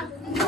Yeah.